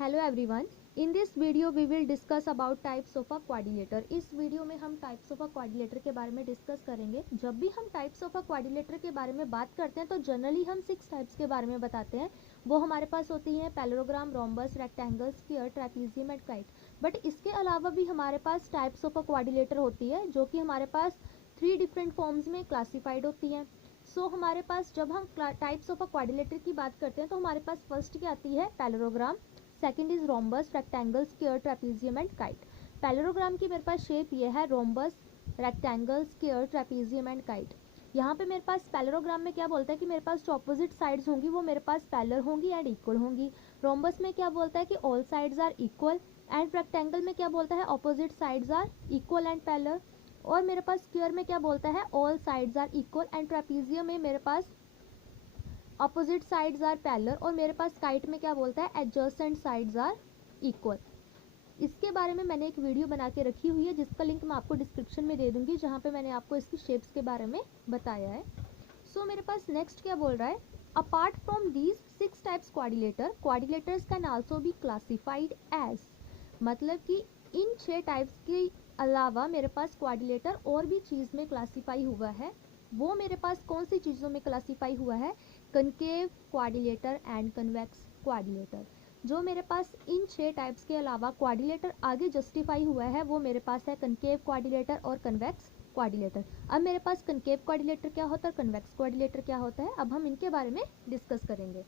Hello everyone, in this video we will discuss about types of a quadrilateral. इस video में हम types of a quadrilateral के बारे में डिस्कस करेंगे। जब भी हम टाइप्स ऑफ अ क्वाड्रिलेटर के बारे में बात करते हैं तो जनरली हम 6 टाइप्स के बारे में बताते हैं। वो हमारे पास होती हैं parallelogram, rhombus, rectangle, sphere, trapezium and kite. But इसके अलावा भी हमारे पास टाइप्स ऑफ अ क्वाड्रिलेटर होती है जो कि हमारे पास 3 डिफरेंट फॉर्म्स में क्लासीफाइड होती हैं। हमारे पास जब हम टाइप्स ऑफ अ क्वाड्रिलेटर की बात करते हैं तो हमारे पास फर्स्ट क्या आती है, parallelogram. Second is rhombus, rectangle, square, trapezium and kite. Parallelogram की मेरे पास शेप ये है, rhombus, rectangle, square, trapezium and kite. यहाँ पे मेरे पास पैरेललोग्राम में क्या बोलता है कि मेरे पास जो ऑपोजिट साइड्स होंगी वो मेरे पास पैरेलल होंगी एंड इक्वल होंगी। रोम्बस में क्या बोलता है कि all sides are equal. And rectangle में क्या बोलता है, opposite sides are equal and parallel. और मेरे पास स्क्वायर में क्या बोलता है, all sides are equal. And trapezium में मेरे पास ऑपोजिट साइड्स आर पैरेलल। और मेरे पास काइट में क्या बोलता है, एडजेसेंट साइड्स आर इक्वल। इसके बारे में मैंने एक वीडियो बना के रखी हुई है जिसका लिंक मैं आपको डिस्क्रिप्शन में दे दूंगी, जहाँ पे मैंने आपको इसकी शेप्स के बारे में बताया है। मेरे पास नेक्स्ट क्या बोल रहा है, apart from these 6 types quadrilaterals can also be classified as. मतलब कि इन 6 टाइप्स के अलावा मेरे पास क्वाड्रिलेटर और भी चीज़ में क्लासीफाई हुआ है। वो मेरे पास कौन सी चीज़ों में क्लासीफाई हुआ है, concave quadrilateral and convex quadrilateral. जो मेरे पास इन 6 टाइप्स के अलावा क्वाड्रिलेटर आगे जस्टिफाई हुआ है वो मेरे पास है कनकेव क्वाड्रिलेटर और कन्वेक्स क्वाड्रिलेटर। अब मेरे पास कनकेव क्वाड्रिलेटर क्या होता है, कन्वेक्स क्वाड्रिलेटर क्या होता है, अब हम इनके बारे में डिस्कस करेंगे।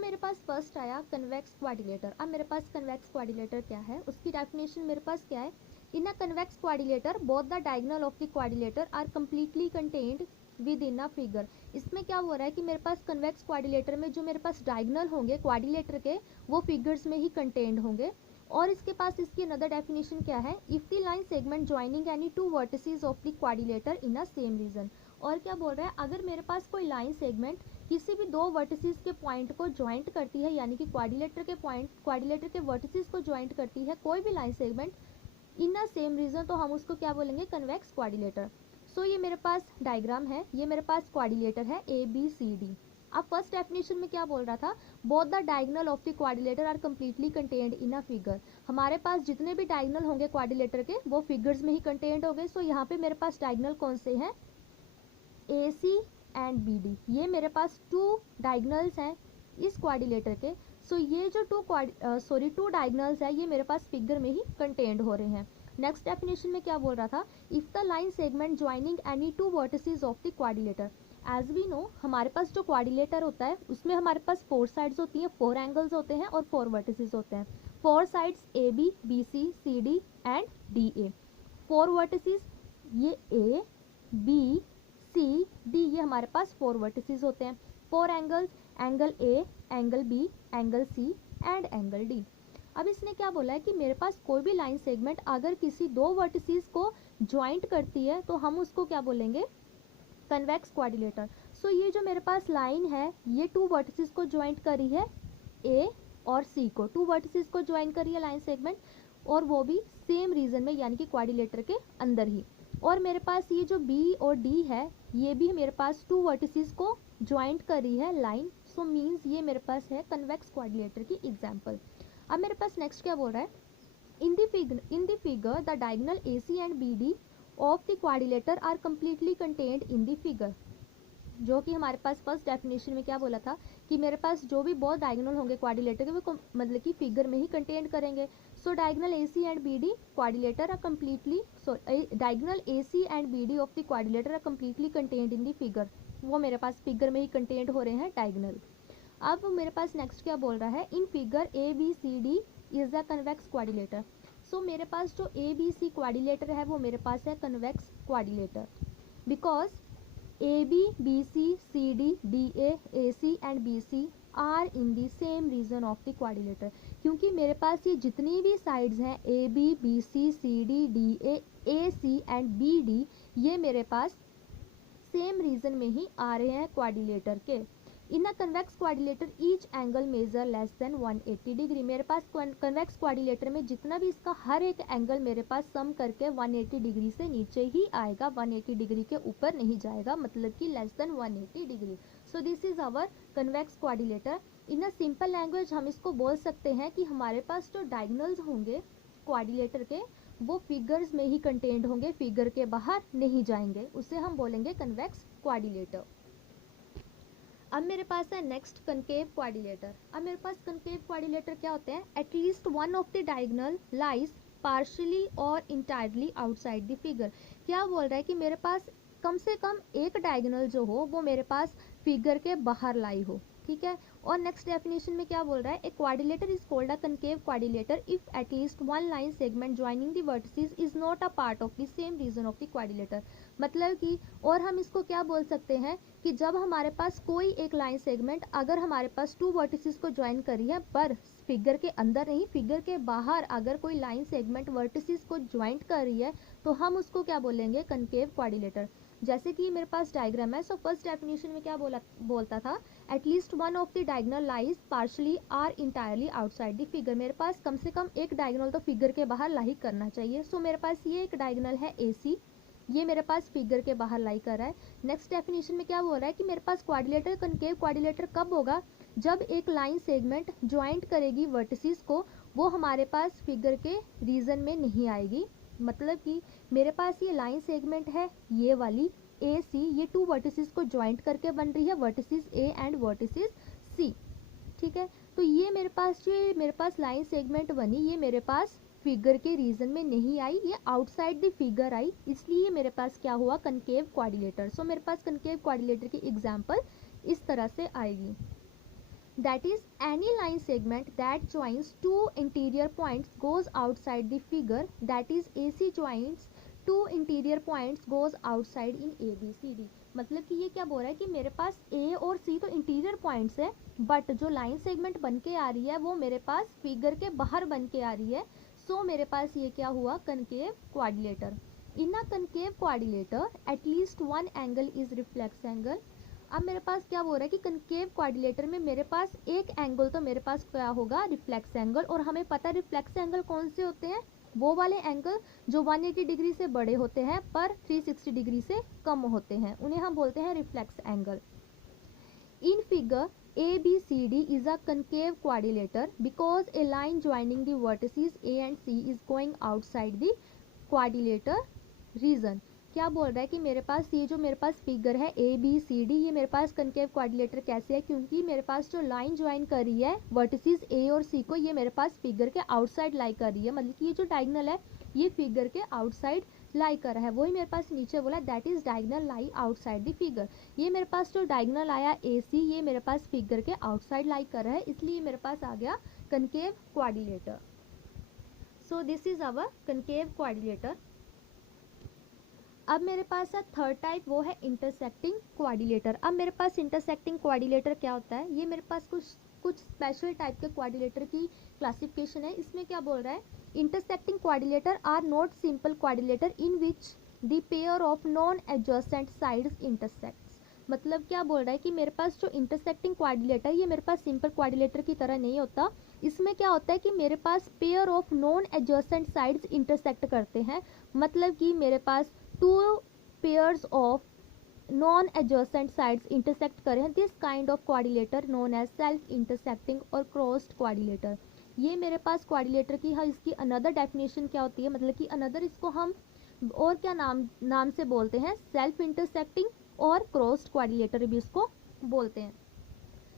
मेरे पास फर्स्ट आया कन्वेक्स क्वाड्रिलेटर। अब मेरे पास कन्वेक्स क्वाड्रिलेटर क्या है, उसकी डेफिनेशन मेरे पास क्या है, in a convex quadrilateral both the diagonal of the quadrilateral are completely contained within a figure. इसमें क्या हो रहा है कि मेरे पास कन्वेक्स क्वाड्रिलेटर में जो मेरे पास डायगोनल होंगे क्वाड्रिलेटर के वो फिगर्स में ही कंटेन्ड होंगे। और इसके पास इसकी अनदर डेफिनेशन क्या है, if the line segment joining any two vertices of the quadrilateral in a same region. और क्या बोल रहा है, अगर मेरे पास कोई लाइन सेगमेंट किसी भी 2 वर्टिसेस के पॉइंट को ज्वाइंट करती है, यानी कि क्वाड्रिलेटर के वर्टिसेस को ज्वाइंट करती है कोई भी line segment in a same region, तो हम उसको क्या बोलेंगे, कन्वेक्स क्वाड्रिलेटर। ये मेरे पास डायग्राम है, ये मेरे पास क्वाड्रिलेटर है ए बी सी डी। अब फर्स्ट डेफिनेशन में क्या बोल रहा था, both the diagonal of the quadrilateral are completely contained in a figure. हमारे पास जितने भी डायगोनल होंगे क्वाड्रिलेटर के वो फिगर्स में ही कंटेन्ड हो गए। यहाँ पे मेरे पास डायगोनल कौन से हैं, ए सी एंड बी डी। ये मेरे पास 2 डायगोनल्स हैं इस क्वाड्रिलेटर के। ये जो टू डायगोनल्स है ये मेरे पास फिगर में ही कंटेन्ड हो रहे हैं। नेक्स्ट डेफिनेशन में क्या बोल रहा था, if the line segment joining any 2 vertices of the quadrilateral. As we know हमारे पास जो क्वाड्रिलेटर होता है उसमें हमारे पास 4 साइड्स होती हैं, 4 एंगल्स होते हैं और 4 वर्टिसेस होते हैं। 4 sides A B, B C, C D and D A. 4 vertices, ये ए बी सी डी, ये हमारे पास 4 वर्टिसेस होते हैं। 4 angles, angle A, angle B, angle C and angle D. अब इसने क्या बोला है कि मेरे पास कोई भी लाइन सेगमेंट अगर किसी 2 वर्टिसेस को ज्वाइंट करती है तो हम उसको क्या बोलेंगे, कन्वेक्स क्वाड्रिलेटर। ये जो मेरे पास लाइन है ये 2 वर्टिसेस को ज्वाइंट करी है, ए और सी को 2 वर्टिसेस को ज्वाइंट करी है लाइन सेगमेंट, और वो भी सेम रीजन में यानी कि क्वाड्रिलेटर के अंदर ही। और मेरे पास ये जो बी और डी है ये भी मेरे पास 2 वर्टिसेस को ज्वाइंट करी है लाइन। मीन्स ये मेरे पास है कन्वेक्स क्वाड्रिलेटर की एग्जांपल। अब मेरे पास नेक्स्ट क्या बोल रहा है, in the figure the diagonal A C and B D of the quadrilateral are completely contained in the figure. जो कि हमारे पास फर्स्ट डेफिनेशन में क्या बोला था कि मेरे पास जो भी बहुत डायगोनल होंगे क्वाड्रिलेटर के वो मतलब कि फिगर में ही कंटेन करेंगे। Diagonal A C and B D quadrilateral are completely diagonal A C and B D of the quadrilateral are completely contained in the figure. वो मेरे पास फिगर में ही कंटेंट हो रहे हैं डायगोनल। अब मेरे पास नेक्स्ट क्या बोल रहा है, in figure A B C D is the convex quadrilateral. मेरे पास जो ए बी सी क्वाड्रिलेटर है वो मेरे पास है convex quadrilateral, because A B, B C, C D, D A C and B C are in the same region of the quadrilateral. क्योंकि मेरे पास ये जितनी भी साइड्स हैं A B, B C, C D, D A C and B D, ये मेरे पास same reason में ही आ रहे हैं क्वाड्रिलेटर के। In a convex quadrilateral each angle measure less than 180 degree. मेरे पास कन्वेक्स क्वाड्रिलेटर में जितना भी इसका हर एक एंगल मेरे पास सम करके 180 डिग्री से नीचे ही आएगा, 180 डिग्री के ऊपर नहीं जाएगा, मतलब कि less than 180 degree. This is our convex quadrilateral. In a simple language हम इसको बोल सकते हैं कि हमारे पास जो डायगोनल्स होंगे क्वाड्रिलेटर के वो फिगर्स में ही कंटेंट होंगे, फिगर के बाहर नहीं जाएंगे, उसे हम बोलेंगे कन्वेक्स क्वाड्रिलेटर। अब मेरे पास है नेक्स्ट कनकेव क्वाड्रिलेटर। अब मेरे पास कनकेव क्वाड्रिलेटर क्या होते हैं, at least one of the diagonal lies partially और इंटायरली आउटसाइड द फिगर। क्या बोल रहा है कि मेरे पास कम से कम एक डायगोनल जो हो वो मेरे पास फिगर के बाहर लाई हो, ठीक है। और नेक्स्ट डेफिनेशन में क्या बोल रहा है, a quadrilateral is called a concave quadrilateral if at least one line segment joining the vertices is not a part of the same region of the quadrilateral. मतलब कि और हम इसको क्या बोल सकते हैं कि जब हमारे पास कोई एक लाइन सेगमेंट अगर हमारे पास टू वर्टिसेस को ज्वाइन करी है पर फिगर के अंदर नहीं, फिगर के बाहर अगर कोई लाइन सेगमेंट वर्टिसेस को ज्वाइंट कर रही है तो हम उसको क्या बोलेंगे, कनकेव क्वाड्रिलेटर। जैसे कि मेरे पास डायग्राम है, सो फर्स्ट डेफिनेशन में क्या बोलता था, at least one of the diagonal lies partially or entirely outside the figure. मेरे पास कम से कम एक डायगोनल तो फिगर के बाहर लाई करना चाहिए। सो मेरे पास ये एक डायगोनल है AC, ये मेरे पास फिगर के बाहर लाई कर रहा है। नेक्स्ट डेफिनेशन में क्या बोल रहा है कि मेरे पास क्वाड्रिलेटर कनकेव क्वाड्रिलेटर कब होगा, जब एक लाइन सेगमेंट ज्वाइंट करेगी वर्टिसेस को, वो हमारे पास फिगर के रीजन में नहीं आएगी। मतलब कि मेरे पास ये लाइन सेगमेंट है ये वाली AC, ये टू वर्टिसेस को ज्वाइंट करके बन रही है, vertices A and vertices C, ठीक है। तो ये मेरे पास लाइन सेगमेंट बनी, ये मेरे पास फिगर के रीजन में नहीं आई, ये आउटसाइड द फिगर आई, इसलिए मेरे पास क्या हुआ, कनकेव क्वाड्रिलेटर। सो मेरे पास कनकेव क्वाड्रिलेटर की एग्जांपल इस तरह से आएगी, that is any line segment that joins two interior points goes outside the figure, that is AC joins two interior points goes outside in ABCD। मतलब कि ये क्या बोल रहा है कि मेरे पास A और C तो इंटीरियर पॉइंट्स है, बट जो लाइन सेगमेंट बन के आ रही है वो मेरे पास फिगर के बाहर बन के आ रही है। सो मेरे पास ये क्या हुआ, concave quadrilateral. In a concave quadrilateral at least one angle is reflex angle. अब मेरे पास क्या बोल रहा है कि कनकेव क्वाड्रिलेटर में मेरे पास एक एंगल तो मेरे पास क्या होगा, रिफ्लेक्स एंगल। और हमें पता है रिफ्लेक्स एंगल कौन से होते हैं, वो वाले एंगल जो 180 डिग्री से बड़े होते हैं पर 360 डिग्री से कम होते हैं, उन्हें हम बोलते हैं reflex angle. In figure ABCD is a concave quadrilateral because a line joining the vertices A and C is going outside the quadrilateral region। क्या बोल रहा है कि मेरे पास ये जो मेरे पास फिगर है ABCD, ये मेरे पास कनकेव क्वाड्रिलेटर कैसे है, क्योंकि मेरे पास जो लाइन ज्वाइन कर रही है वर्टिसेस A और C को, ये मेरे पास फिगर के आउटसाइड लाई कर रही है। मतलब कि ये जो डायगोनल है ये फिगर के आउटसाइड लाई कर रहा है, वही मेरे पास नीचे बोला that is diagonal lie outside the figure. ये मेरे पास जो डायगोनल आया AC, ये मेरे पास फिगर के आउटसाइड लाई कर रहा है, इसलिए मेरे पास आ गया concave quadrilateral. So this is our concave quadrilateral. अब मेरे पास है थर्ड टाइप, वो है इंटरसेक्टिंग क्वाड्रिलेटर। अब मेरे पास इंटरसेक्टिंग क्वाड्रिलेटर क्या होता है, ये मेरे पास कुछ स्पेशल टाइप के क्वाड्रिलेटर की क्लासिफिकेशन है। इसमें क्या बोल रहा है, intersecting quadrilateral are not simple quadrilateral in which the pair of non adjacent sides intersects. मतलब क्या बोल रहा है कि मेरे पास जो इंटरसेक्टिंग क्वाड्रिलेटर, ये मेरे पास सिंपल क्वाड्रिलेटर की तरह नहीं होता। इसमें क्या होता है कि मेरे पास pair of non adjacent sides intersect करते हैं। मतलब कि मेरे पास two pairs of non adjacent sides intersect करें, this kind of quadrilateral known as self intersecting और क्रॉस्ड क्वाड्रिलेटर। ये मेरे पास क्वाड्रिलेटर की है, इसकी अनदर डेफिनेशन क्या होती है, मतलब कि अनदर इसको हम और क्या नाम से बोलते हैं, सेल्फ इंटरसेक्टिंग और क्रॉस्ड क्वाड्रिलेटर भी इसको बोलते हैं।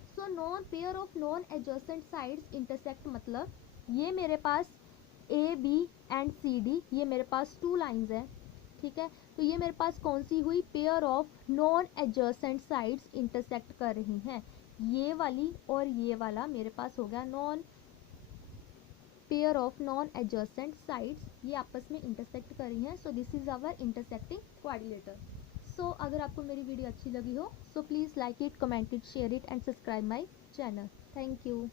So non pair of non adjacent sides intersect, मतलब ये मेरे पास AB एंड CD, ये मेरे पास टू लाइंस हैं, ठीक है। तो ये मेरे पास कौन सी हुई, pair of non adjacent sides intersect कर रही हैं, ये वाली और ये वाला मेरे पास हो गया non pair of non adjacent sides, ये आपस में इंटरसेक्ट कर रही हैं। So this is our intersecting quadrilateral. So अगर आपको मेरी वीडियो अच्छी लगी हो, so please like it, comment it, share it and subscribe my channel. Thank you.